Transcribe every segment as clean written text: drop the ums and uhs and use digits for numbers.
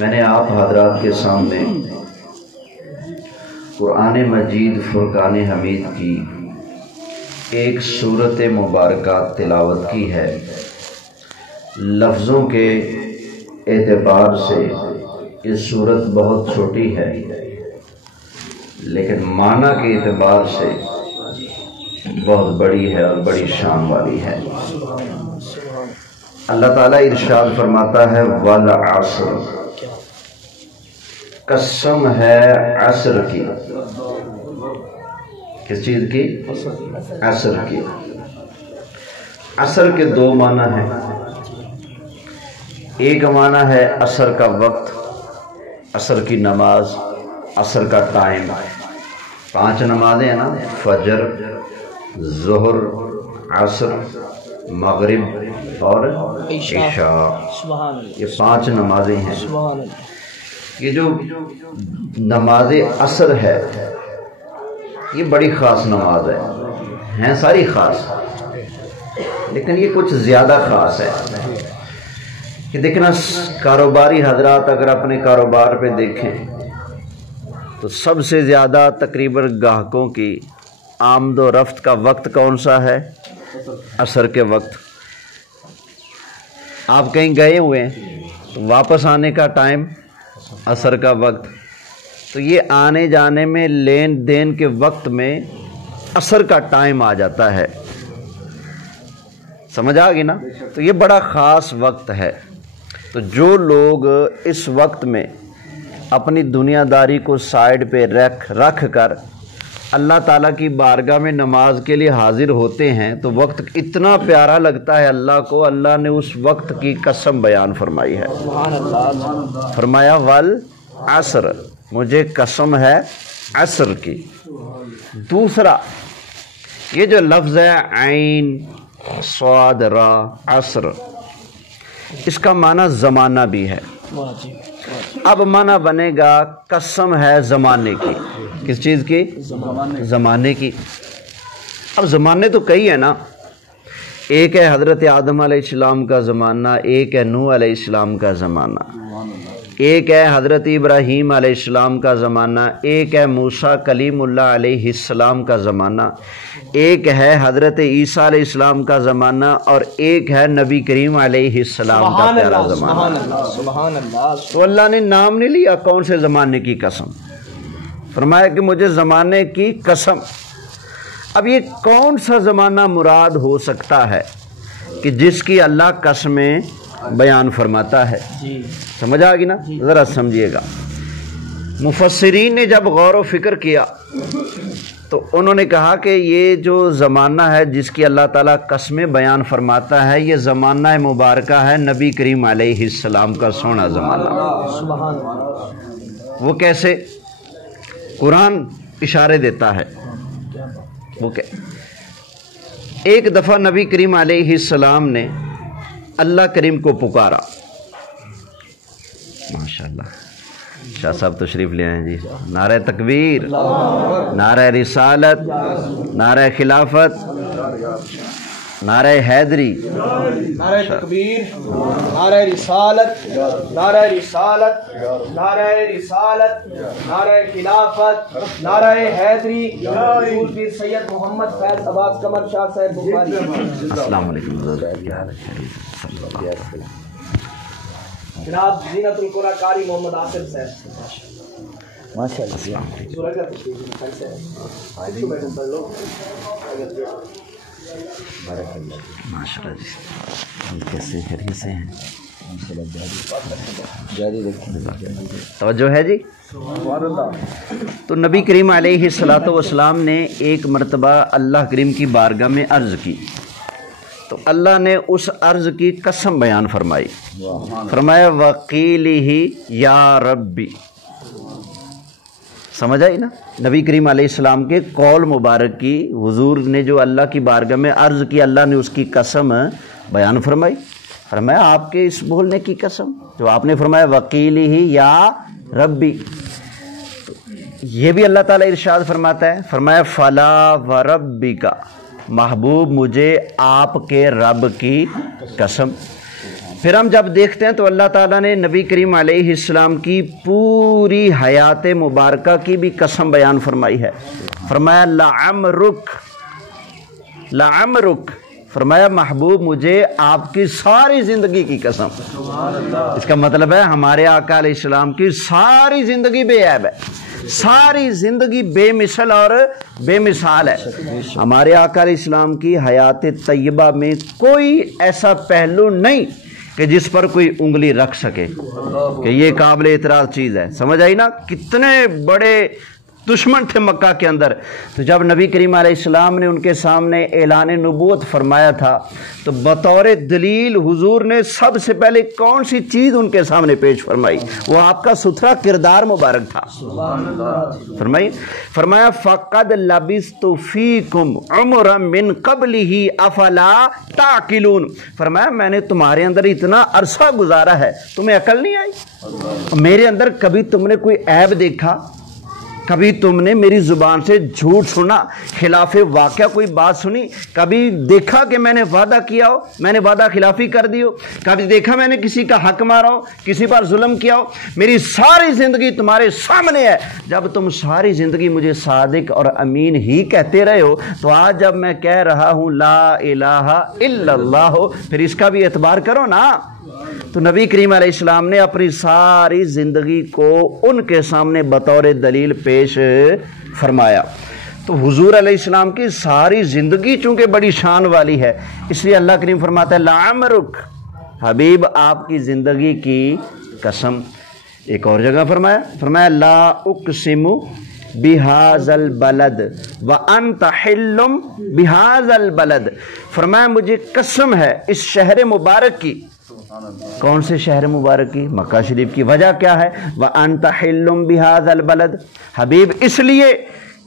میں نے آپ حضرات کے سامنے قرآن مجید فرقان حمید کی ایک سورت مبارکہ تلاوت کی ہے۔ لفظوں کے اعتبار سے یہ سورت بہت چھوٹی ہے، لیکن معنی کے اعتبار سے بہت بڑی ہے اور بڑی شان والی ہے۔ اللہ تعالیٰ ارشاد فرماتا ہے والعصر، قسم ہے عصر کی۔ کس چیز کی؟ عصر کی۔ عصر کے دو معنی ہیں۔ ایک معنی ہے عصر کا وقت، عصر کی نماز، عصر کا ٹائم۔ 5 نمازیں ہیں نا، فجر، ظہر، عصر، مغرب اور عشاء، یہ 5 نمازیں ہیں۔ یہ جو نماز عصر ہے یہ بڑی خاص نماز ہے، ہیں ساری خاص، لیکن یہ کچھ زیادہ خاص ہے کہ دیکھنا کاروباری حضرات اگر اپنے کاروبار پہ دیکھیں تو سب سے زیادہ تقریباً گاہکوں کی آمد و رفت کا وقت کون سا ہے؟ عصر کے وقت۔ آپ کہیں گئے ہوئے ہیں تو واپس آنے کا ٹائم عصر کا وقت، تو یہ آنے جانے میں لین دین کے وقت میں عصر کا ٹائم آ جاتا ہے۔ سمجھ آ گئی نا؟ تو یہ بڑا خاص وقت ہے۔ تو جو لوگ اس وقت میں اپنی دنیا داری کو سائیڈ پہ رکھ کر اللہ تعالیٰ کی بارگاہ میں نماز کے لیے حاضر ہوتے ہیں تو وقت اتنا پیارا لگتا ہے اللہ کو۔ اللہ نے اس وقت کی قسم بیان فرمائی ہے، فرمایا والعصر، مجھے قسم ہے عصر کی۔ دوسرا یہ جو لفظ ہے عین صاد را عصر، اس کا معنی زمانہ بھی ہے۔ اب معنی بنے گا قسم ہے زمانے کی۔ کس چیز کی؟ زمانے کی۔ اب زمانے تو کئی ہیں نا، ایک ہے حضرت آدم علیہ السلام کا زمانہ، ایک ہے نوح علیہ السلام کا زمانہ، ایک ہے حضرت ابراہیم علیہ السلام کا زمانہ، ایک ہے موسیٰ کلیم اللہ علیہ السلام کا زمانہ، ایک ہے حضرت عیسیٰ علیہ السلام کا زمانہ، اور ایک ہے نبی کریم علیہ السلام کا پیارا زمانہ۔ تو اللہ نے نام نہیں لیا کون سے زمانے کی قسم، فرمایا کہ مجھے زمانے کی قسم۔ اب یہ کون سا زمانہ مراد ہو سکتا ہے کہ جس کی اللہ قسمیں بیان فرماتا ہے؟ سمجھ آ گئی نا؟ ذرا سمجھیے گا۔ مفسرین نے جب غور و فکر کیا تو انہوں نے کہا کہ یہ جو زمانہ ہے جس کی اللہ تعالیٰ قسمیں بیان فرماتا ہے، یہ زمانہ مبارکہ ہے نبی کریم علیہ السلام کا سونا زمانہ۔ وہ کیسے؟ قرآن اشارے دیتا ہے۔ وہ کہ ایک دفعہ نبی کریم علیہ السلام نے اللہ کریم کو پکارا۔ ماشاءاللہ شاہ صاحب تشریف لے آئیں جی۔ نعرہ تکبیر، نعرہ رسالت، نعرہ خلافت، نعرہ حیدری، نعرہ تکبیر، نعرہ رسالت، نعرہ رسالت، نعرہ رسالت، نعرہ خلافت، نعرہ حیدری، حضور پیر سید محمد فیض عباس قمر شاہ صاحب بخاری۔ السلام علیکم جناب زینت القرآن قاری محمد آصف صاحب، ماشاءاللہ۔ ماشاءاللہ جی، کیسے خیریت سے ہیں؟ توجہ ہے جی۔ تو نبی کریم علیہ الصلوۃ والسلام نے ایک مرتبہ اللہ کریم کی بارگاہ میں عرض کی تو اللہ نے اس عرض کی قسم بیان فرمائی، فرمایا وقیلہ یا ربی۔ سمجھ آئی نا؟ نبی کریم علیہ السلام کے قول مبارک کی حضور نے جو اللہ کی بارگاہ میں عرض کی، اللہ نے اس کی قسم بیان فرمائی۔ فرمایا آپ کے اس بولنے کی قسم جو آپ نے فرمایا وقیلہ یا ربی، یہ بھی اللہ تعالیٰ ارشاد فرماتا ہے، فرمایا فلا وربک، محبوب مجھے آپ کے رب کی قسم۔ پھر ہم جب دیکھتے ہیں تو اللہ تعالیٰ نے نبی کریم علیہ السلام کی پوری حیات مبارکہ کی بھی قسم بیان فرمائی ہے. فرمایا لعمرک، فرمایا محبوب مجھے آپ کی ساری زندگی کی قسم. اس کا مطلب ہے ہمارے آقا علیہ السلام کی ساری زندگی بے عیب ہے، ساری زندگی بے مثل اور بے مثال ہے. ہمارے آقا علیہ السلام کی حیات طیبہ میں کوئی ایسا پہلو نہیں کہ جس پر کوئی انگلی رکھ سکے کہ یہ قابل اعتراض چیز ہے. سمجھ آئی نا؟ کتنے بڑے دشمن تھے مکہ کے اندر. تو جب نبی کریم علیہ السلام نے ان کے سامنے اعلان نبوت فرمایا تھا تو بطور دلیل حضور نے سب سے پہلے کون سی چیز ان کے سامنے پیش فرمائی؟ وہ آپ کا ستھرا کردار مبارک تھا. فرمایا فَقَدْ لَبِثْتُ فِيكُمْ عُمْرًا مِّن قَبْلِهِ أَفَلَا تَعْقِلُونَ. فرمایا میں نے تمہارے اندر اتنا عرصہ گزارا ہے، تمہیں عقل نہیں آئی؟ میرے اندر کبھی تم نے کوئی عیب دیکھا؟ کبھی تم نے میری زبان سے جھوٹ سنا، خلاف واقعہ کوئی بات سنی؟ کبھی دیکھا کہ میں نے وعدہ کیا ہو، میں نے وعدہ خلافی کر دی ہو؟ کبھی دیکھا میں نے کسی کا حق مارا ہو، کسی پر ظلم کیا ہو؟ میری ساری زندگی تمہارے سامنے ہے. جب تم ساری زندگی مجھے صادق اور امین ہی کہتے رہے ہو تو آج جب میں کہہ رہا ہوں لا الہ الا اللہ پھر اس کا بھی اعتبار کرو نا. تو نبی کریم علیہ السلام نے اپنی ساری زندگی کو ان کے سامنے بطور دلیل پیش فرمایا. تو حضور علیہ السلام کی ساری زندگی چونکہ بڑی شان والی ہے، اس لیے اللہ کریم فرماتا ہے لعمرک، حبیب آپ کی زندگی کی قسم. ایک اور جگہ فرمایا لا اقسم بہذا البلد وانت حل بہذا البلد. فرمایا مجھے قسم ہے اس شہر مبارک کی. کون سے شہر مبارک کی؟ مکہ شریف کی. وجہ کیا ہے؟ وَأَنْتَ حِلٌّ بِهَذَا الْبَلَدِ. حبیب اس لیے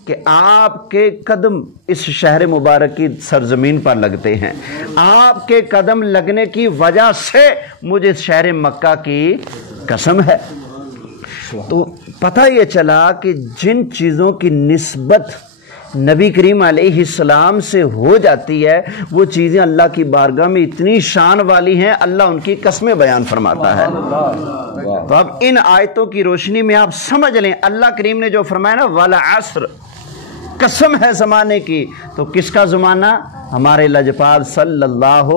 کہ آپ کے قدم اس شہر مبارک کی سرزمین پر لگتے ہیں، آپ کے قدم لگنے کی وجہ سے مجھے شہر مکہ کی قسم ہے. تو پتہ یہ چلا کہ جن چیزوں کی نسبت نبی کریم علیہ السلام سے ہو جاتی ہے وہ چیزیں اللہ کی بارگاہ میں اتنی شان والی ہیں، اللہ ان کی قسمیں بیان فرماتا ہے. تو اب ان آیتوں کی روشنی میں آپ سمجھ لیں اللہ کریم نے جو فرمایا نا والعصر، قسم ہے زمانے کی، تو کس کا زمانہ؟ ہمارے لجپال صلی اللہ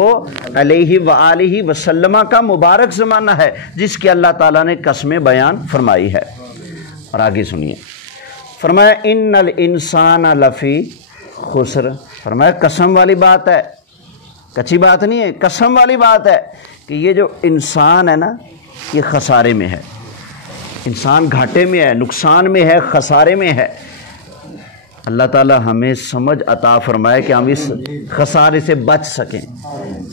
علیہ وآلہ وسلم کا مبارک زمانہ ہے جس کی اللہ تعالیٰ نے قسمیں بیان فرمائی ہے. اور آگے سنیے، فرمایا ان الانسان لفی خسر. فرمایا قسم والی بات ہے، کچی بات نہیں ہے، قسم والی بات ہے کہ یہ جو انسان ہے نا یہ خسارے میں ہے، انسان گھاٹے میں ہے، نقصان میں ہے، خسارے میں ہے. اللہ تعالی ہمیں سمجھ عطا فرمائے کہ ہم اس خسارے سے بچ سکیں.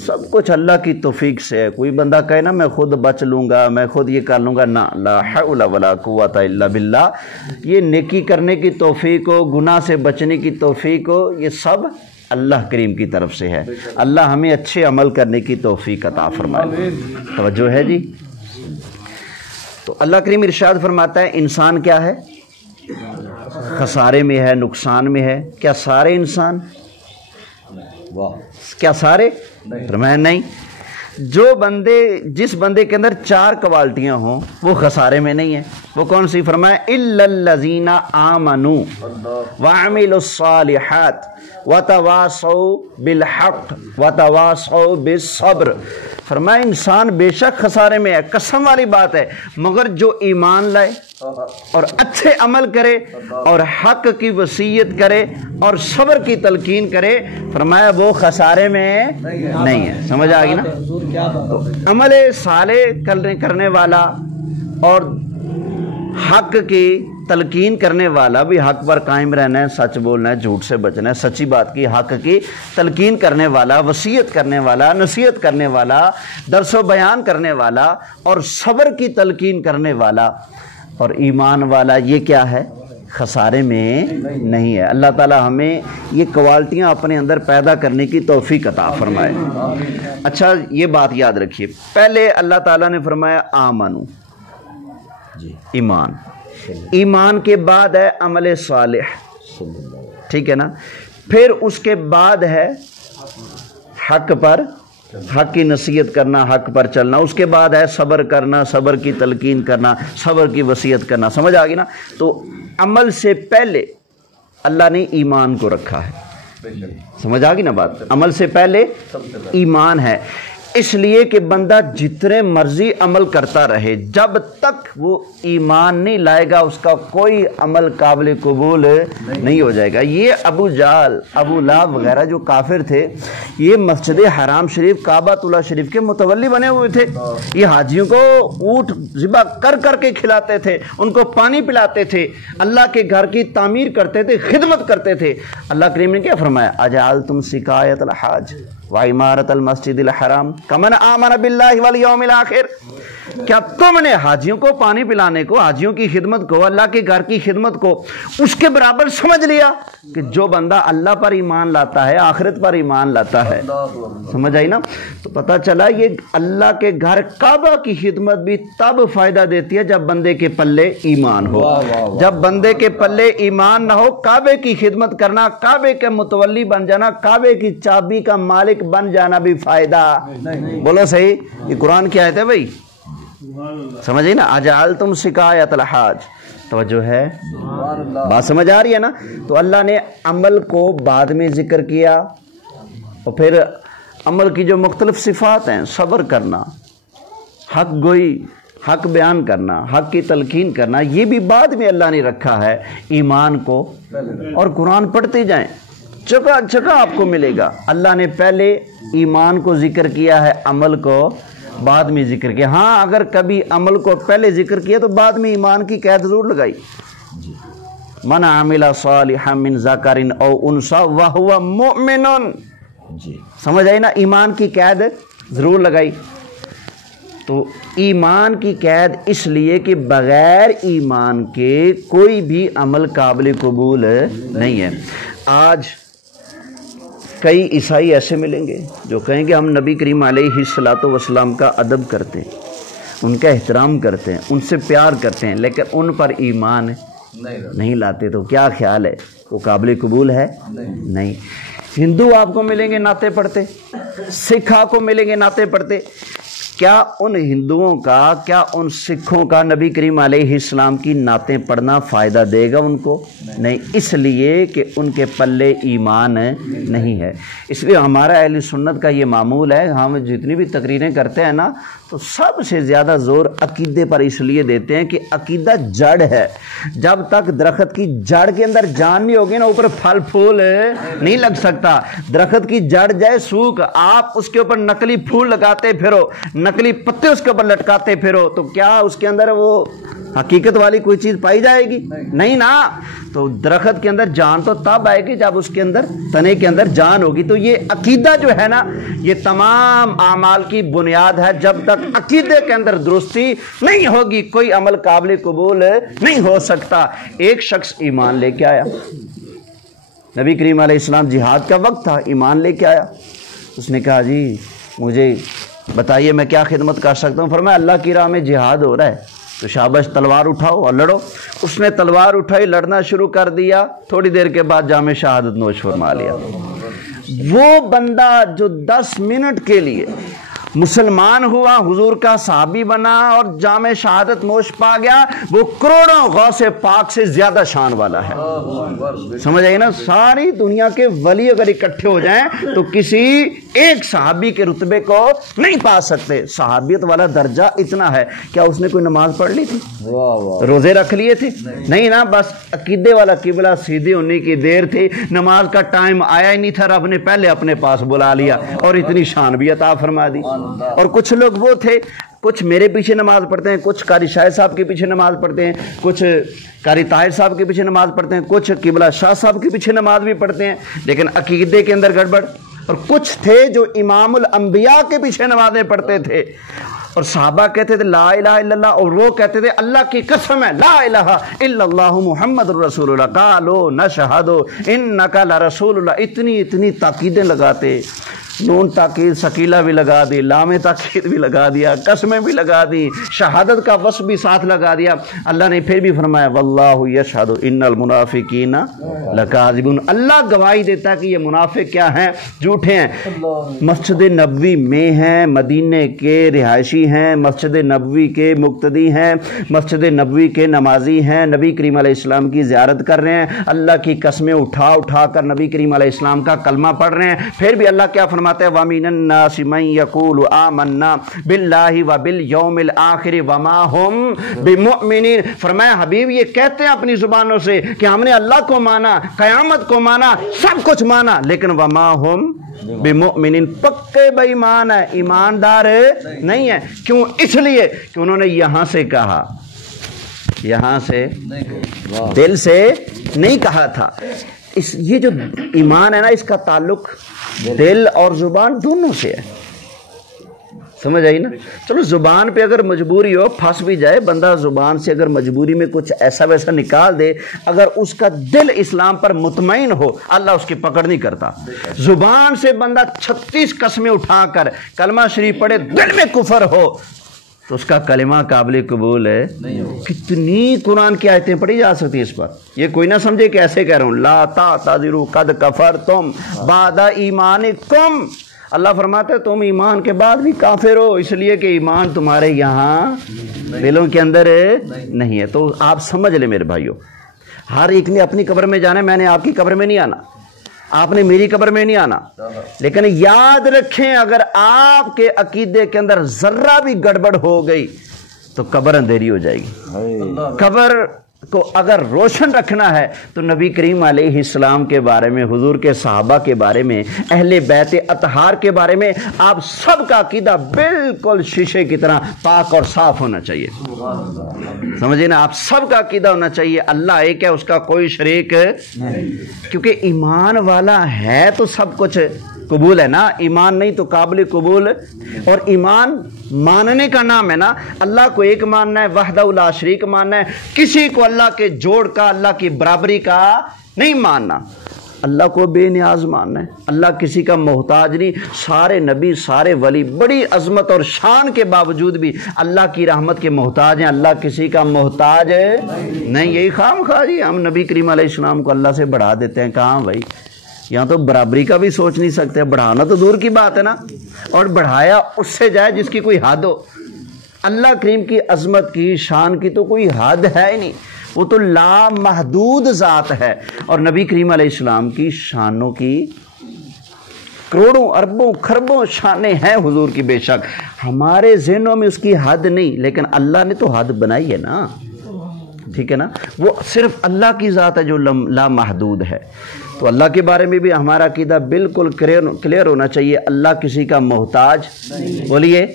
سب کچھ اللہ کی توفیق سے ہے. کوئی بندہ کہے نا میں خود بچ لوں گا، میں خود یہ کر لوں گا، نا، لا حول ولا قوت الا باللہ. یہ نیکی کرنے کی توفیق ہو، گناہ سے بچنے کی توفیق ہو، یہ سب اللہ کریم کی طرف سے ہے. اللہ ہمیں اچھے عمل کرنے کی توفیق عطا فرمائے. توجہ ہے جی؟ تو اللہ کریم ارشاد فرماتا ہے انسان کیا ہے؟ خسارے میں ہے، نقصان میں ہے. کیا سارے انسان؟ کیا سارے؟ فرمایا نہیں. جس بندے کے اندر 4 کوالٹیاں ہوں وہ خسارے میں نہیں ہے. وہ کون سی؟ فرمایا الا الذین آمنوا وعملوا الصالحات وتواصوا بالحق وتواصوا بالصبر. فرمایا انسان بے شک خسارے میں ہے، قسم والی بات ہے، مگر جو ایمان لائے اور اچھے عمل کرے اور حق کی وصیت کرے اور صبر کی تلقین کرے، فرمایا وہ خسارے میں نہیں ہے. سمجھ آ گئی نا؟ تو عمل صالح کرنے والا اور حق کی تلقین کرنے والا بھی حق پر قائم رہنا ہے، سچ بولنا ہے، جھوٹ سے بچنا ہے، سچی بات کی حق کی تلقین کرنے والا، وصیت کرنے والا، نصیحت کرنے والا، درس و بیان کرنے والا اور صبر کی تلقین کرنے والا اور ایمان والا، یہ کیا ہے؟ خسارے میں نہیں ہے. اللہ تعالی ہمیں یہ کوالٹیاں اپنے اندر پیدا کرنے کی توفیق عطا فرمائے. اچھا یہ بات یاد رکھیے، پہلے اللہ تعالیٰ نے فرمایا آمنو، ایمان، ایمان کے بعد ہے عمل صالح، ٹھیک ہے نا؟ پھر اس کے بعد ہے حق پر حق کی نصیحت کرنا، حق پر چلنا، اس کے بعد ہے صبر کرنا، صبر کی تلقین کرنا، صبر کی وصیت کرنا. سمجھ آ گئی نا؟ تو عمل سے پہلے اللہ نے ایمان کو رکھا ہے. سمجھ آ گئی نا بات؟ عمل سے پہلے ایمان ہے، اس لیے کہ بندہ جتنے مرضی عمل کرتا رہے، جب تک وہ ایمان نہیں لائے گا اس کا کوئی عمل قابل قبول نہیں ہو جائے گا. یہ ابو جہل، ابو لہب وغیرہ جو کافر تھے، یہ مسجد حرام شریف، کعبۃ اللہ شریف کے متولی بنے ہوئے تھے. یہ حاجیوں کو اونٹ ذبح کر کر کے کھلاتے تھے، ان کو پانی پلاتے تھے، اللہ کے گھر کی تعمیر کرتے تھے، خدمت کرتے تھے. اللہ کریم نے کیا فرمایا؟ اجعلتم سقایۃ الحاج وعمارت المسجد الحرام کمن آمن باللہ والیوم الآخر. کیا تم نے حاجیوں کو پانی پلانے کو، حاجیوں کی خدمت کو، اللہ کے گھر کی خدمت کو اس کے برابر سمجھ لیا کہ جو بندہ اللہ پر ایمان لاتا ہے، آخرت پر ایمان لاتا ہے؟ سمجھ آئی نا؟ تو پتہ چلا یہ اللہ کے گھر کعبہ کی خدمت بھی تب فائدہ دیتی ہے جب بندے کے پلے ایمان ہو. جب بندے کے پلے ایمان نہ ہو، کعبے کی خدمت کرنا، کعبے کے متولی بن جانا، کعبے کی چابی کا مالک بن جانا بھی فائدہ بولو صحیح. یہ قرآن کی آیت ہے بھائی، سمجھے نا؟ اجعلتم سقایۃ الحاج. توجہ ہے؟ بات سمجھ آ رہی ہے نا؟ تو اللہ نے عمل کو بعد میں ذکر کیا، اور پھر عمل کی جو مختلف صفات ہیں، صبر کرنا، حق گوئی، حق بیان کرنا، حق کی تلقین کرنا، یہ بھی بعد میں اللہ نے رکھا ہے ایمان کو. اور قرآن پڑھتے جائیں، جگہ جگہ آپ کو ملے گا اللہ نے پہلے ایمان کو ذکر کیا ہے، عمل کو بعد میں ذکر کیا. ہاں اگر کبھی عمل کو پہلے ذکر کیا تو بعد میں ایمان کی قید ضرور لگائی. من عمل صالحا من ذکر او انثی وہو مؤمن. سمجھ آئی نا؟ ایمان کی قید ضرور لگائی. تو ایمان کی قید اس لیے کہ بغیر ایمان کے کوئی بھی عمل قابل قبول نہیں ہے. آج کئی عیسائی ایسے ملیں گے جو کہیں گے ہم نبی کریم علیہ الصلوۃ والسلام کا ادب کرتے ہیں، ان کا احترام کرتے ہیں، ان سے پیار کرتے ہیں، لیکن ان پر ایمان نہیں لاتے. تو کیا خیال ہے وہ قابل قبول ہے؟ نہیں. ہندو آپ کو ملیں گے نعتیں پڑھتے، سکھ آپ کو ملیں گے نعتیں پڑھتے. کیا ان ہندوؤں کا، کیا ان سکھوں کا نبی کریم علیہ السلام کی نعتیں پڑھنا فائدہ دے گا ان کو؟ نہیں، اس لیے کہ ان کے پلے ایمان نہیں ہے. اس لیے ہمارا اہل سنت کا یہ معمول ہے، ہم جتنی بھی تقریریں کرتے ہیں نا تو سب سے زیادہ زور عقیدے پر اس لیے دیتے ہیں کہ عقیدہ جڑ ہے. جب تک درخت کی جڑ کے اندر جان نہیں ہوگی نا، اوپر پھل پھول نہیں لگ سکتا. درخت کی جڑ جائے سوکھ، آپ اس کے اوپر نقلی پھول لگاتے پھرو، نقلی پتے اس کے اوپر لٹکاتے پھرو، تو کیا اس کے اندر وہ حقیقت والی کوئی چیز پائی جائے گی؟ نہیں نا. تو درخت کے اندر جان تو تب آئے گی جب اس کے اندر، تنے کے اندر جان ہوگی. تو یہ عقیدہ جو ہے نا، یہ تمام اعمال کی بنیاد ہے. جب تک عقیدے کے اندر درستی نہیں ہوگی کوئی عمل قابل قبول نہیں ہو سکتا. ایک شخص ایمان لے کے آیا، نبی کریم علیہ السلام جہاد کا وقت تھا، ایمان لے کے آیا. اس نے کہا جی مجھے بتائیے میں کیا خدمت کر سکتا ہوں. فرمایا اللہ کی راہ میں جہاد ہو رہا ہے تو شاباش تلوار اٹھاؤ اور لڑو. اس نے تلوار اٹھائی، لڑنا شروع کر دیا. تھوڑی دیر کے بعد جام شہادت نوش فرما لیا. وہ بندہ جو 10 منٹ کے لیے مسلمان ہوا، حضور کا صحابی بنا اور جام شہادت نوش پا گیا، وہ کروڑوں غوث پاک سے زیادہ شان والا ہے. سمجھ آئی نا؟ ساری دنیا کے ولی اگر اکٹھے ہو جائیں تو کسی ایک صحابی کے رتبے کو نہیں پا سکتے. صحابیت والا درجہ اتنا ہے. کیا اس نے کوئی نماز پڑھ لی تھی؟ روزے رکھ لیے تھے؟ نہیں نا. بس عقیدے والا قبلہ سیدھی ہونے کی دیر تھی، نماز کا ٹائم آیا ہی نہیں تھا، رب نے پہلے اپنے پاس بلا لیا اور اتنی شان بھی عطا فرما دی. اور کچھ لوگ وہ تھے، کچھ میرے پیچھے نماز پڑھتے ہیں، کچھ قاری شاہد صاحب کے پیچھے نماز پڑھتے ہیں، کچھ قاری طاہر صاحب کے پیچھے نماز پڑھتے ہیں، کچھ قبلہ شاہ صاحب کے پیچھے نماز بھی پڑھتے ہیں، لیکن عقیدے کے اندر گڑبڑ. اور کچھ تھے جو امام الانبیاء کے پیچھے نمازیں پڑھتے تھے، اور صحابہ کہتے تھے لا الہ الا اللہ، اور وہ کہتے تھے اللہ کی قسم ہے لا الہ الا اللہ محمد رسول اللہ، قالوا نشہد انک لرسول اللہ. اتنی تاکیدیں لگاتے. نون تاکید ثقیلہ بھی لگا دی، لام تاکید بھی لگا دیا، قسمیں بھی لگا دی، شہادت کا وصف بھی ساتھ لگا دیا۔ اللہ نے پھر بھی فرمایا واللہ یشہد ان المنافقین لکاذبون، اللہ گواہی دیتا ہے کہ یہ منافق کیا ہیں؟ جھوٹے ہیں۔ مسجد نبوی میں ہیں، مدینے کے رہائشی ہیں، مسجد نبوی کے مقتدی ہیں، مسجد نبوی کے نمازی ہیں، نبی کریم علیہ السلام کی زیارت کر رہے ہیں، اللہ کی قسمیں اٹھا اٹھا کر نبی کریم علیہ السلام کا کلمہ پڑھ رہے ہیں، پھر بھی اللہ کیا فرماتے ہیں وَمِنَ النَّاسِ مَن يَقُولُ آمَنَّا بِاللَّهِ وَبِالْيَوْمِ الْآخِرِ وَمَا هُمْ بِمُؤْمِنِينَ۔ فرمایا حبیب یہ کہتے ہیں اپنی زبانوں سے کہ ہم نے اللہ کو مانا، قیامت کو مانا، سب کچھ مانا، لیکن وَمَا هُمْ بِمُؤْمِنِينَ، پکے بے ایمان ہے، ایماندار نہیں ہے۔ کیوں؟ اس لیے کہ انہوں نے یہاں سے کہا، یہاں سے دل سے نہیں کہا تھا۔ یہ جو ایمان ہے نا، اس کا تعلق دل اور زبان دونوں سے ہے، سمجھ آئی نا؟ چلو زبان پہ اگر مجبوری ہو، پھنس بھی جائے بندہ، زبان سے اگر مجبوری میں کچھ ایسا ویسا نکال دے، اگر اس کا دل اسلام پر مطمئن ہو اللہ اس کی پکڑ نہیں کرتا۔ زبان سے بندہ 36 قسمیں اٹھا کر کلمہ شریف پڑھے، دل میں کفر ہو تو اس کا کلمہ قابل قبول ہے کتنی قرآن کی آیتیں پڑھی جا سکتی اس پر، یہ کوئی نہ سمجھے کہ ایسے کہہ رہا ہوں لا تعتذروا قد کفرتم بعد ایمانکم، اللہ فرماتا ہے تم ایمان کے بعد بھی کافر ہو، اس لیے کہ ایمان تمہارے یہاں دلوں کے اندر نہیں ہے۔ تو آپ سمجھ لیں میرے بھائیوں، ہر ایک نے اپنی قبر میں جانا ہے، میں نے آپ کی قبر میں نہیں آنا، آپ نے میری قبر میں نہیں آنا، لیکن یاد رکھیں اگر آپ کے عقیدے کے اندر ذرہ بھی گڑبڑ ہو گئی تو قبر اندھیری ہو جائے گی۔ قبر کو اگر روشن رکھنا ہے تو نبی کریم علیہ السلام کے بارے میں، حضور کے صحابہ کے بارے میں، اہل بیت اطہار کے بارے میں آپ سب کا عقیدہ بالکل شیشے کی طرح پاک اور صاف ہونا چاہیے، سمجھے نا؟ آپ سب کا عقیدہ ہونا چاہیے اللہ ایک ہے، اس کا کوئی شریک نہیں، کیونکہ ایمان والا ہے تو سب کچھ قبول ہے نا، ایمان نہیں تو قابل قبول۔ اور ایمان ماننے کا نام ہے نا، اللہ کو ایک ماننا ہے، وحدہ لا شریک ماننا ہے، کسی کو اللہ کے جوڑ کا، اللہ کی برابری کا نہیں ماننا، اللہ کو بے نیاز ماننا ہے، اللہ کسی کا محتاج نہیں۔ سارے نبی، سارے ولی بڑی عظمت اور شان کے باوجود بھی اللہ کی رحمت کے محتاج ہیں، اللہ کسی کا محتاج نہیں۔ یہی خام خواہ جی ہم نبی کریم علیہ السلام کو اللہ سے بڑھا دیتے ہیں، کہاں بھائی؟ یہاں تو برابری کا بھی سوچ نہیں سکتے، بڑھانا تو دور کی بات ہے نا، اور بڑھایا اس سے جائے جس کی کوئی حد ہو۔ اللہ کریم کی عظمت کی، شان کی تو کوئی حد ہے ہی نہیں، وہ تو لامحدود ذات ہے، اور نبی کریم علیہ السلام کی شانوں کی کروڑوں اربوں خربوں شانیں ہیں حضور کی، بے شک ہمارے ذہنوں میں اس کی حد نہیں، لیکن اللہ نے تو حد بنائی ہے نا، ٹھیک ہے نا؟ وہ صرف اللہ کی ذات ہے جو لامحدود ہے۔ تو اللہ کے بارے میں بھی ہمارا عقیدہ بالکل کلیئر ہونا چاہیے، اللہ کسی کا محتاج، بولیے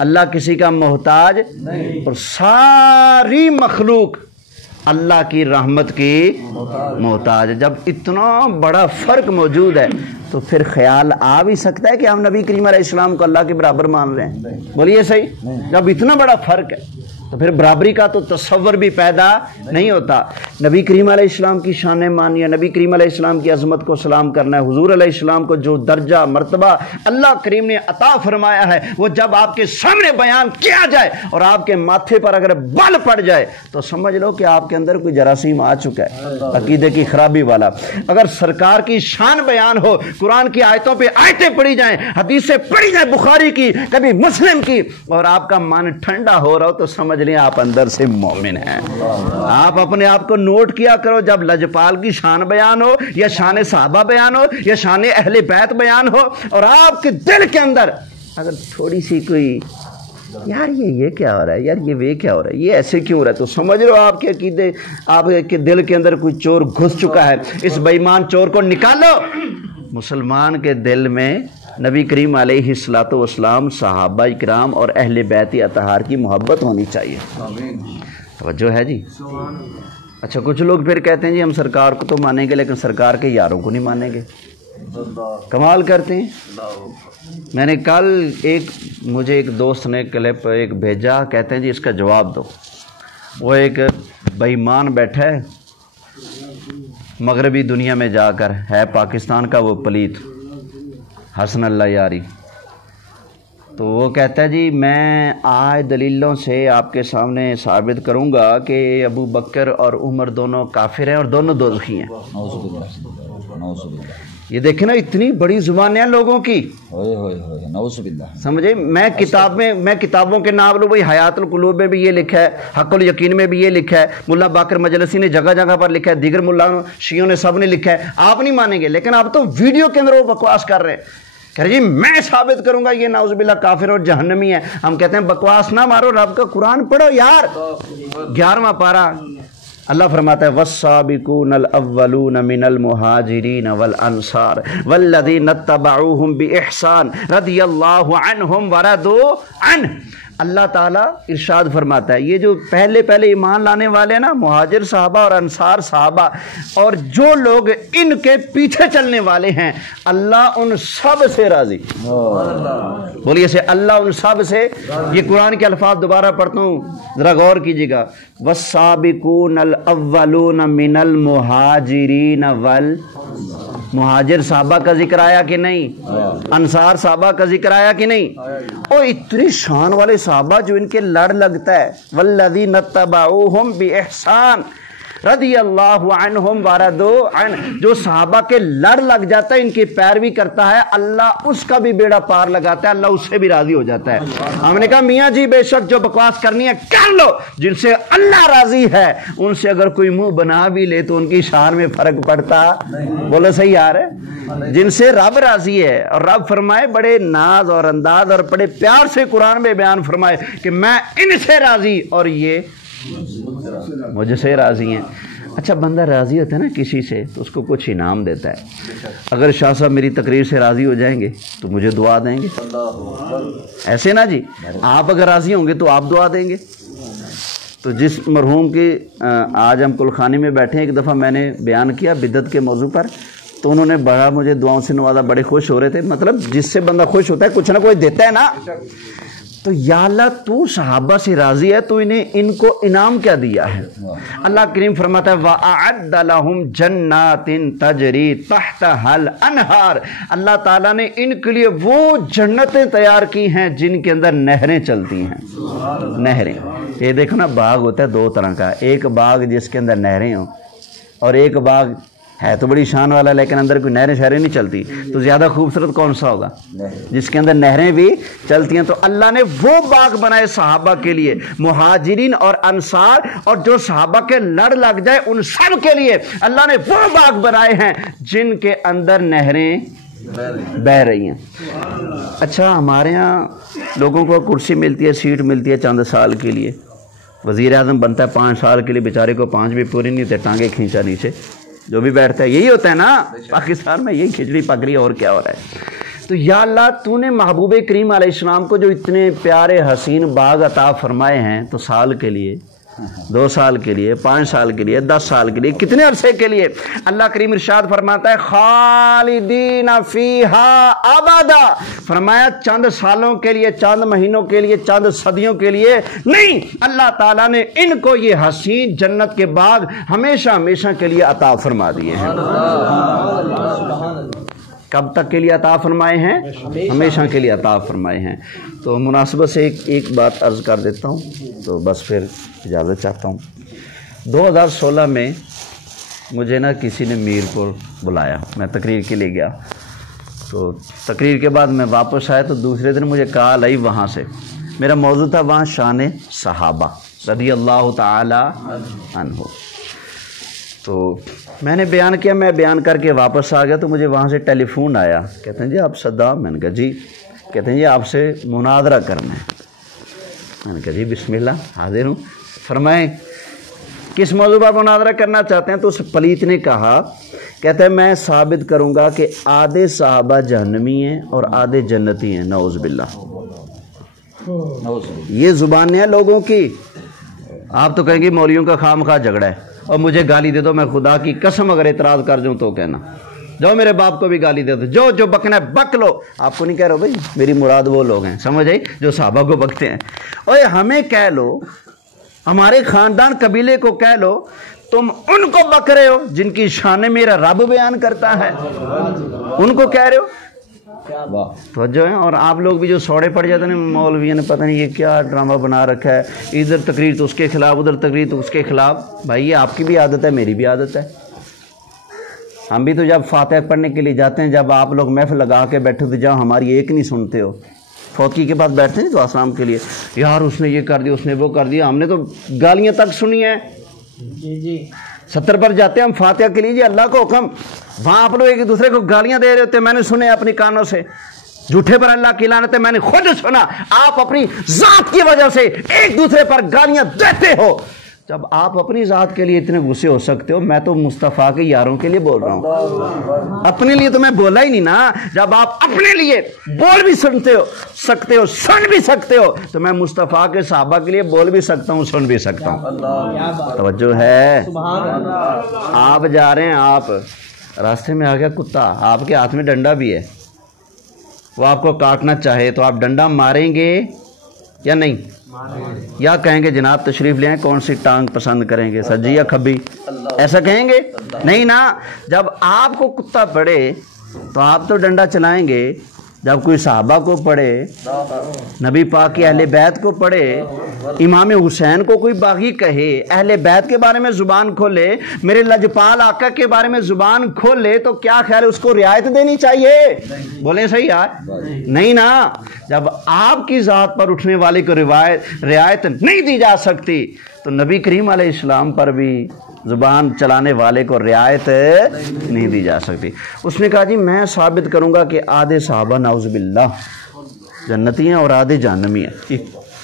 اللہ کسی کا محتاج، اور ساری مخلوق اللہ کی رحمت کی محتاج ہے۔ جب اتنا بڑا فرق موجود ہے تو پھر خیال آ بھی سکتا ہے کہ ہم نبی کریم علیہ السلام کو اللہ کے برابر مان رہے ہیں؟ بولیے صحیح؟ جب اتنا بڑا فرق ہے تو پھر برابری کا تو تصور بھی پیدا نہیں ہوتا۔ نبی کریم علیہ السلام کی شانیں مانی ہے، نبی کریم علیہ السلام کی عظمت کو سلام کرنا ہے، حضور علیہ السلام کو جو درجہ مرتبہ اللہ کریم نے عطا فرمایا ہے وہ جب آپ کے سامنے بیان کیا جائے اور آپ کے ماتھے پر اگر بال پڑ جائے تو سمجھ لو کہ آپ کے اندر کوئی جراثیم آ چکا ہے عقیدے کی خرابی والا۔ اگر سرکار کی شان بیان ہو، قرآن کی آیتوں پہ آیتیں پڑھی جائیں، حدیثیں پڑھی جائیں، بخاری کی، کبھی مسلم کی، اور آپ کا من ٹھنڈا ہو رہا ہو تو سمجھ لیں آپ اندر سے مومن ہیں۔ آپ اپنے آپ کو نوٹ کیا کرو، جب لجپال کی شان بیان ہو یا شان صحابہ بیان ہو یا شان اہل بیت بیان ہو اور آپ کے دل کے اندر اگر تھوڑی سی کوئی یار یہ کیا ہو رہا ہے، یار یہ کیا ہو رہا ہے، یہ ایسے کیوں ہو رہا ہے، تو سمجھ لو آپ کے عقیدے، آپ کے دل کے اندر کوئی چور گھس چکا ہے۔ اس بے ایمان چور کو نکالو۔ مسلمان کے دل میں نبی کریم علیہ الصلوۃ والسلام، صحابہ کرام اور اہل بیت اطہار کی محبت ہونی چاہیے۔ توجہ ہے جی؟ اچھا کچھ لوگ پھر کہتے ہیں جی ہم سرکار کو تو مانیں گے لیکن سرکار کے یاروں کو نہیں مانیں گے، کمال کرتے ہیں۔ میں نے کل مجھے ایک دوست نے کلپ ایک بھیجا، کہتے ہیں جی اس کا جواب دو۔ وہ ایک بے ایمان بیٹھا ہے مغربی دنیا میں جا کر، ہے پاکستان کا وہ پلیت، حسن اللہ یاری. تو وہ کہتا ہے جی میں آج دلیلوں سے آپ کے سامنے ثابت کروں گا کہ ابو بکر اور عمر دونوں کافر ہیں اور دونوں دوزخی ہیں. یہ دیکھیں نا اتنی بڑی زبانیں ہیں لوگوں کی. سمجھے؟ میں کتابوں کے نام لوں بھائی، حیات القلوب میں بھی یہ لکھا ہے، حق الیقین میں بھی یہ لکھا ہے، ملا باقر مجلسی نے جگہ جگہ پر لکھا ہے، دیگر ملا شیعوں نے سب نے لکھا ہے. آپ نہیں مانیں گے، لیکن آپ تو ویڈیو کے اندر وہ بکواس کر رہے ہیں، کہہ رہے جی میں ثابت کروں گا یہ نعوذ باللہ کافر اور جہنمی ہے. ہم کہتے ہیں بکواس نہ مارو، رب کا قرآن پڑھو یار. 11واں پارہ اللہ فرماتا ہے والسابقون الاولون من المہاجرین والانصار والذین اتبعوہم باحسان رضی اللہ عنہم ورضوا عنہ. اللہ تعالیٰ ارشاد فرماتا ہے یہ جو پہلے ایمان لانے والے ہیں نا، مہاجر صحابہ اور انصار صحابہ، اور جو لوگ ان کے پیچھے چلنے والے ہیں، اللہ ان سب سے راضی. بولیے سے اللہ ان سب سے. یہ قرآن کے الفاظ دوبارہ پڑھتا ہوں، ذرا غور کیجیے گا. والسابقون الاولون من المہاجرین مہاجر صحابہ کا ذکر آیا کہ نہیں؟ انصار صحابہ کا ذکر آیا کہ نہیں؟ اور اتنی شان والے صحابہ جو ان کے لڑ لگتا ہے، والذین اتبعوہم باحسان رضی اللہ عنہم ورضوا عنہ، جو صحابہ کے لڑ لگ جاتا ہے، ان کی پیروی کرتا ہے، اللہ اس کا بھی بیڑا پار لگاتا ہے، اللہ اس سے بھی راضی ہو جاتا ہے. ہم نے کہا میاں جی بے شک جو بکواس کرنی ہے کر لو، جن سے اللہ راضی ہے ان سے اگر کوئی منہ بنا بھی لے تو ان کی شان میں فرق پڑتا. بولو صحیح یار ہے. جن سے رب راضی ہے، اور رب فرمائے بڑے ناز اور انداز اور بڑے پیار سے قرآن میں بیان فرمائے کہ میں ان سے راضی اور یہ مجھ سے راضی ہیں. اچھا بندہ راضی ہوتا ہے نا کسی سے تو اس کو کچھ انعام دیتا ہے. اگر شاہ صاحب میری تقریر سے راضی ہو جائیں گے تو مجھے دعا دیں گے، ایسے نا جی. آپ اگر راضی ہوں گے تو آپ دعا دیں گے. تو جس مرحوم کی آج ہم کلخانی میں بیٹھے ہیں، ایک دفعہ میں نے بیان کیا بدعت کے موضوع پر، تو انہوں نے بڑا مجھے دعاؤں سے نوازا، بڑے خوش ہو رہے تھے. مطلب جس سے بندہ خوش ہوتا ہے کچھ نہ کوئی دیتا ہے نا. تو یا اللہ تو صحابہ سے راضی ہے تو ان کو انعام کیا دیا ہے؟ اللہ کریم فرماتا ہے وَأَعَدَّ لَهُمْ جَنَّاتٍ تَجْرِي تَحْتَهَا الْأَنْهَارُ. اللہ تعالیٰ نے ان کے لیے وہ جنتیں تیار کی ہیں جن کے اندر نہریں چلتی ہیں. نہریں، یہ دیکھو نا باغ ہوتا ہے دو طرح کا، ایک باغ جس کے اندر نہریں ہوں، اور ایک باغ ہے تو بڑی شان والا لیکن اندر کوئی نہریں شہریں نہیں چلتی. تو زیادہ خوبصورت کون سا ہوگا؟ جس کے اندر نہریں بھی چلتی ہیں. تو اللہ نے وہ باغ بنائے صحابہ کے لیے، مہاجرین اور انصار، اور جو صحابہ کے لڑ لگ جائے ان سب کے لیے اللہ نے وہ باغ بنائے ہیں جن کے اندر نہریں بہ رہی ہیں. اچھا ہمارے ہاں لوگوں کو کرسی ملتی ہے، سیٹ ملتی ہے چند سال کے لیے، وزیر اعظم بنتا ہے 5 سال کے لیے، بیچارے کو 5 بھی پوری نہیں ہوتے، ٹانگیں کھینچا نیچے. جو بھی بیٹھتا ہے یہی ہوتا ہے نا پاکستان میں، یہی کھچڑی پکڑی اور کیا ہو رہا ہے. تو یا اللہ تو نے محبوب کریم علیہ السلام کو جو اتنے پیارے حسین باغ عطا فرمائے ہیں، تو سال کے لیے، 2 سال کے لیے، 5 سال کے لیے، 10 سال کے لیے، کتنے عرصے کے لیے؟ اللہ کریم ارشاد فرماتا ہے خالدین فیہا ابدا. فرمایا چند سالوں کے لیے، چند مہینوں کے لیے، چند صدیوں کے لیے نہیں. اللہ تعالیٰ نے ان کو یہ حسین جنت کے باغ ہمیشہ ہمیشہ کے لیے عطا فرما دیے ہیں. کب تک کے لیے عطا فرمائے ہیں؟ ہمیشہ کے لیے عطا فرمائے ہیں. تو مناسبت سے ایک بات عرض کر دیتا ہوں تو بس پھر اجازت چاہتا ہوں. 2016 میں مجھے نا کسی نے میرپور بلایا، میں تقریر کے لیے گیا. تو تقریر کے بعد میں واپس آیا تو دوسرے دن مجھے کال آئی وہاں سے. میرا موضوع تھا وہاں شان صحابہ رضی اللہ تعالی عنہ. تو میں نے بیان کیا، میں بیان کر کے واپس آ گیا تو مجھے وہاں سے ٹیلی فون آیا، کہتے ہیں جی آپ صدام. میں نے کہا جی. کہتے ہیں جی آپ سے مناظرہ کرنا ہے. میں نے کہا جی بسم اللہ حاضر ہوں. فرمائیں کس موضوع پر مناظرہ کرنا چاہتے ہیں؟ تو اس پلیت نے کہا، کہتا ہے میں ثابت کروں گا کہ آدھے صحابہ جہنمی ہیں اور آدھے جنتی ہیں. نعوذ باللہ. یہ زبانیں ہیں لوگوں کی. آپ تو کہیں گے مولویوں کا خام خواہ جھگڑا ہے اور مجھے گالی دے دو، میں خدا کی قسم اگر اعتراض کر جاؤں تو کہنا جاؤ میرے باپ کو بھی گالی دے دو، جو بکنا ہے بک لو. آپ کو نہیں کہہ رہا بھائی، میری مراد وہ لوگ ہیں، سمجھ آئی، جو صحابہ کو بکتے ہیں. اوے ہمیں کہہ لو، ہمارے خاندان قبیلے کو کہہ لو، تم ان کو بک رہے ہو جن کی شان میرا رب بیان کرتا ہے، ان کو کہہ رہے ہو. توجہ ہے. اور آپ لوگ بھی جو سوڑے پڑ جاتے ہیں مولویوں نے پتہ نہیں یہ کیا ڈرامہ بنا رکھا ہے, ادھر تقریر تو اس کے خلاف, ادھر تقریر تو اس کے خلاف. بھائی یہ آپ کی بھی عادت ہے, میری بھی عادت ہے. ہم بھی تو جب فاتحہ پڑھنے کے لیے جاتے ہیں, جب آپ لوگ محفل لگا کے بیٹھے تو جاؤ ہماری ایک نہیں سنتے ہو. فوتگی کے بعد بیٹھتے ہیں تو اسلام کے لیے, یار اس نے یہ کر دیا, اس نے وہ کر دیا. ہم نے تو گالیاں تک سنی ہیں. جی 70 پر جاتے ہیں ہم فاتحہ کے لیے, جی اللہ کو حکم. وہاں آپ لوگ ایک دوسرے کو گالیاں دے رہے ہوتے ہیں, میں نے سنے اپنی کانوں سے. جھوٹے پر اللہ کی لعنت ہے, میں نے خود سنا. آپ اپنی ذات کی وجہ سے ایک دوسرے پر گالیاں دیتے ہو. جب آپ اپنی ذات کے لیے اتنے غصے ہو سکتے ہو, میں تو مصطفیٰ کے یاروں کے لیے بول رہا ہوں. اپنے لیے تو میں بولا ہی نہیں نا. جب آپ اپنے لیے بول بھی سکتے ہو سن بھی سکتے ہو, تو میں مصطفیٰ کے صحابہ کے لیے بول بھی سکتا ہوں, سن بھی سکتا ہوں. توجہ ہے. آپ جا رہے ہیں, آپ راستے میں آ گیا کتا, آپ کے ہاتھ میں ڈنڈا بھی ہے, وہ آپ کو کاٹنا چاہے تو آپ ڈنڈا ماریں گے یا نہیں؟ یا کہیں گے جناب تشریف لیں, کون سی ٹانگ پسند کریں گے, سجی یا کھبی؟ ایسا کہیں گے نہیں نا. جب آپ کو کتا پڑے تو آپ تو ڈنڈا چلائیں گے. جب کوئی صحابہ کو پڑے, نبی پاک کی اہل بیت کو پڑے, امام حسین کو کوئی باغی کہے, اہل بیت کے بارے میں زبان کھولے, میرے لجپال آقا کے بارے میں زبان کھولے, تو کیا خیال ہے اس کو رعایت دینی چاہیے؟ بولیں صحیح یار, نہیں نا. جب آپ کی ذات پر اٹھنے والے کو رعایت نہیں دی جا سکتی, تو نبی کریم علیہ السلام پر بھی زبان چلانے والے کو رعایت نہیں دی جا سکتی. اس نے کہا جی میں ثابت کروں گا کہ آدھے صحابہ نعوذ باللہ جنتی ہیں اور آدھے جہنمی ہیں.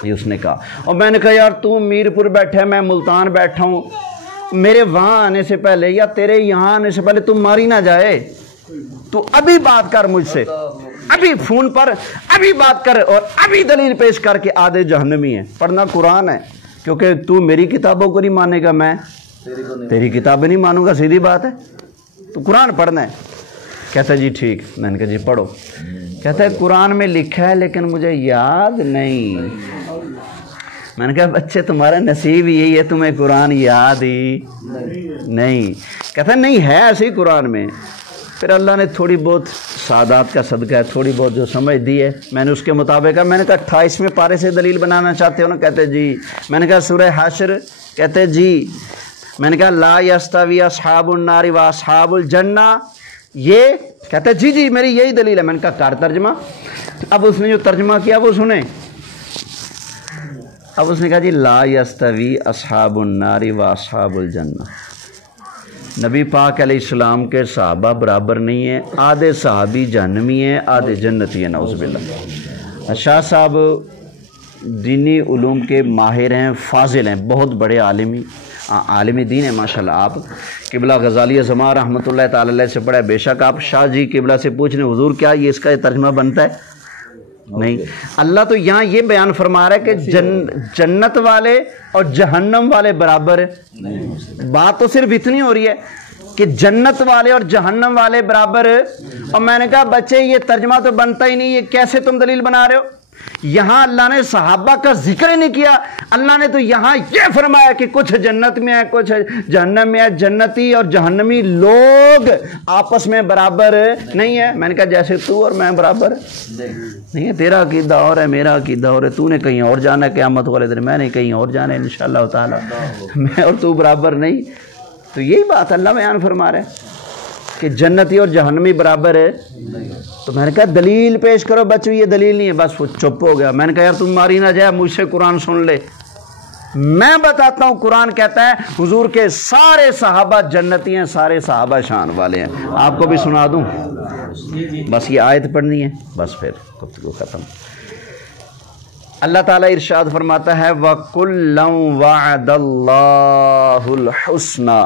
یہ اس نے کہا. اور میں نے کہا یار تو میر پور بیٹھا ہے, میں ملتان بیٹھا ہوں, میرے وہاں آنے سے پہلے یا تیرے یہاں آنے سے پہلے تم ماری نہ جائے, تو ابھی بات کر مجھ سے, ابھی فون پر ابھی بات کر, اور ابھی دلیل پیش کر کے آدھے جہنمی ہیں. پڑھنا قرآن ہے, کیونکہ تو میری کتابوں کو نہیں مانے گا, میں تیری کتابیں نہیں مانوں گا, سیدھی بات ہے. تو قرآن پڑھنا ہے. کہتا ہے جی ٹھیک. میں نے کہا جی پڑھو. کہتا ہے قرآن میں لکھا ہے لیکن مجھے یاد نہیں. میں نے کہا بچے تمہارا نصیب یہی ہے, تمہیں قرآن یاد ہی نہیں. کہتا ہے نہیں ہے ایسے ہی قرآن میں. پھر اللہ نے تھوڑی بہت سعادات کا صدقہ ہے, تھوڑی بہت جو سمجھ دی ہے, میں نے اس کے مطابق کہا. میں نے کہا 28ویں پارے سے دلیل بنانا چاہتے ہو نا؟ کہتے جی. میں نے کہا سورہ حشر؟ کہتے جی. میں نے کہا لا یستوی اصحاب النار و اصحاب الجنہ, یہ کہتے جی جی میری یہی دلیل ہے. میں نے کہا کر ترجمہ. اب اس نے جو ترجمہ کیا وہ سنیں. اب اس نے کہا جی لا یستوی اصحاب النار و اصحاب الجنہ, نبی پاک علیہ السلام کے صحابہ برابر نہیں ہیں, آدھے صحابی جہنمی ہیں, آدھے جنتی ہیں, نعوذ باللہ. شاہ صاحب دینی علوم کے ماہر ہیں, فاضل ہیں, بہت بڑے عالم دین ہیں ماشاءاللہ. آپ قبلہ غزالی زمان رحمۃ اللہ تعالی علیہ سے پڑھا ہے. بے شک آپ شاہ جی قبلہ سے پوچھ رہے ہیں حضور کیا یہ اس کا ترجمہ بنتا ہے؟ نہیں. اللہ تو یہاں یہ بیان فرما رہا ہے کہ جنت والے اور جہنم والے برابر. بات تو صرف اتنی ہو رہی ہے کہ جنت والے اور جہنم والے برابر. اور میں نے کہا بچے یہ ترجمہ تو بنتا ہی نہیں, یہ کیسے تم دلیل بنا رہے ہو؟ یہاں اللہ نے صحابہ کا ذکر ہی نہیں کیا. اللہ نے تو یہاں یہ فرمایا کہ کچھ جنت میں ہے کچھ جہنم میں ہے. جنتی اور جہنمی لوگ آپس میں برابر نہیں ہے. میں نے کہا جیسے تو اور میں برابر نہیں ہے, تیرا عقیدہ اور ہے, میرا عقیدہ اور ہے, تو نے کہیں اور جانا ہے قیامت والے دن, میں نے کہیں اور جانا ہے انشاءاللہ تعالی, میں اور تو برابر نہیں. تو یہی بات اللہ بیان فرما رہے ہیں کہ جنتی اور جہنمی برابر ہے. تو میں نے کہا دلیل پیش کرو. بچوں یہ دلیل نہیں ہے. بس وہ چپ ہو گیا. میں نے کہا یار تم ماری نہ جائے, مجھ سے قرآن سن لے. میں بتاتا ہوں قرآن کہتا ہے حضور کے سارے صحابہ جنتی ہیں, سارے صحابہ شان والے ہیں. آپ کو بھی سنا دوں, بس یہ آیت پڑھنی ہے, بس پھر گفتگو ختم. اللہ تعالیٰ ارشاد فرماتا ہے وَكُلًّا وَعَدَ اللَّهُ الْحُسْنَى,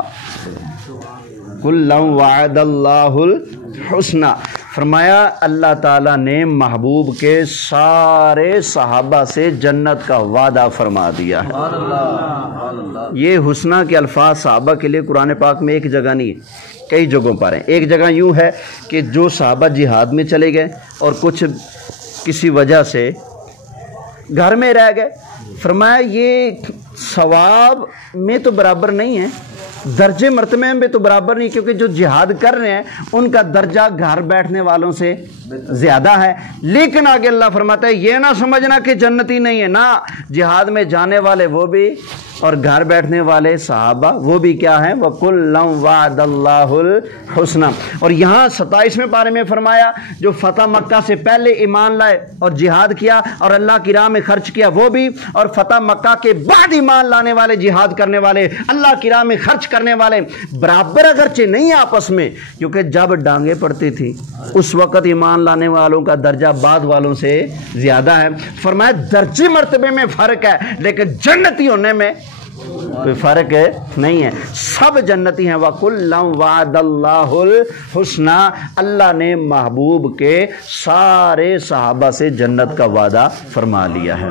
کُلًّا وَعَدَ اللَّهُ الْحُسْنَى. فرمایا اللہ تعالیٰ نے محبوب کے سارے صحابہ سے جنت کا وعدہ فرما دیا ہے. یہ حسنہ کے الفاظ صحابہ کے لیے قرآن پاک میں ایک جگہ نہیں ہے, کئی جگہوں پر ہیں. ایک جگہ یوں ہے کہ جو صحابہ جہاد میں چلے گئے اور کچھ کسی وجہ سے گھر میں رہ گئے, فرمایا یہ ثواب میں تو برابر نہیں ہے, درجے مرتبے میں تو برابر نہیں, کیونکہ جو جہاد کر رہے ہیں ان کا درجہ گھر بیٹھنے والوں سے زیادہ ہے. لیکن آگے اللہ فرماتا ہے یہ نہ سمجھنا کہ جنتی نہیں ہے، نہ جہاد میں جانے والے وہ بھی اور گھر بیٹھنے والے صحابہ وہ بھی کیا ہیں، وَكُلًّا وَعَدَ اللَّهُ الْحُسْنَى. اور یہاں 27ویں پارے میں فرمایا جو فتح مکہ سے پہلے ایمان لائے اور جہاد کیا اور اللہ کی راہ میں خرچ کیا وہ بھی، اور فتح مکہ کے بعد ایمان لانے والے، جہاد کرنے والے، اللہ کی راہ میں خرچ کرنے والے برابر اگرچہ نہیں آپس میں، کیونکہ جب ڈانگیں پڑتی تھی اس وقت ایمان لانے والوں کا درجہ بعد والوں سے زیادہ ہے. فرمایا درجے مرتبے میں فرق ہے لیکن جنتی ہونے میں کوئی فرق نہیں ہے، سب جنتی ہیں. وَكُلًّا وَعَدَ اللَّهُ الْحُسْنَى. اللہ نے محبوب کے سارے صحابہ سے جنت کا وعدہ فرما لیا ہے.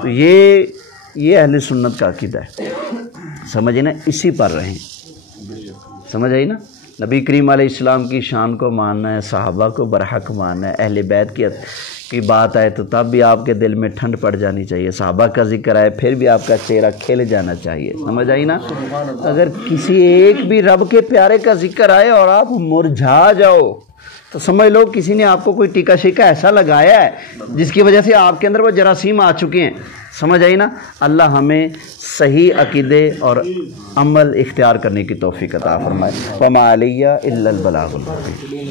تو یہ اہل سنت کا عقیدہ ہے. سمجھے نا، اسی پر رہیں. سمجھ آئی نا، نبی کریم علیہ السلام کی شان کو ماننا ہے، صحابہ کو برحق ماننا ہے. اہل بیت کی بات آئے تو تب بھی آپ کے دل میں ٹھنڈ پڑ جانی چاہیے. صحابہ کا ذکر آئے پھر بھی آپ کا چہرہ کھل جانا چاہیے. سمجھ آئی نا. اگر کسی ایک بھی رب کے پیارے کا ذکر آئے اور آپ مرجھا جاؤ تو سمجھ لو کسی نے آپ کو کوئی ٹیکا شیکا ایسا لگایا ہے جس کی وجہ سے آپ کے اندر وہ جراثیم آ چکے ہیں. سمجھ آئی نا. اللہ ہمیں صحیح عقیدے اور عمل اختیار کرنے کی توفیق عطا فرمائے. وما علیہ الا البلاغ المبین.